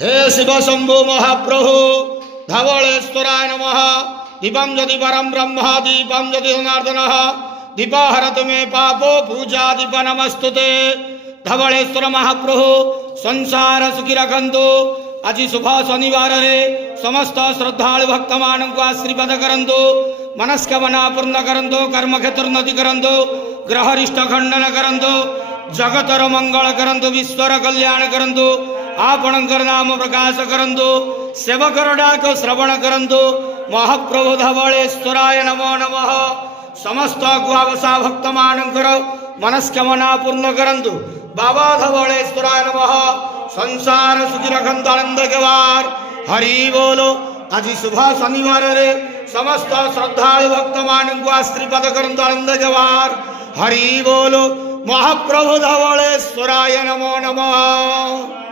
हे शिव शंभु महाप्रभु धवलेश्वराय नमः। दीपम यदि परम ब्रह्म दीपम यदि जनार्दन दीपाहरत मे पापो पूजा दीप नमस्तुते। धवलेश्वर महाप्रभु संसार सुखी रखंतु। आज शुभ शनिवार रे समस्त श्रद्धालु भक्त मान को आशीर्वाद करंतु। मनस्कामना पूर्ण करंतु। कर्म क्षेत्र उन्नति करंतु। ग्रहरिष्ट खंडन करंतु। जगतर मंगल करंतु। विश्वर कल्याण करंतु। आपणकर नाम प्रकाश करंतु। सेवकर डाक श्रवण करंतु। महाप्रभु धवलेश्वराय नमो नमः। समस्त गुआवसा भक्त मानकर मनस्कामना पूर्ण करंतु। बाबा धवलेश्वराय नमः। संसार सुखी रखंतु आनंद केवार। हरि बोलो। आज शुभ शनिवार रे समस्त श्रद्धालु भक्त मान को आशीर्वाद करंतु आनंद केवार। हरि बोलो। महाप्रभु धवलेश्वराय नमो नमः।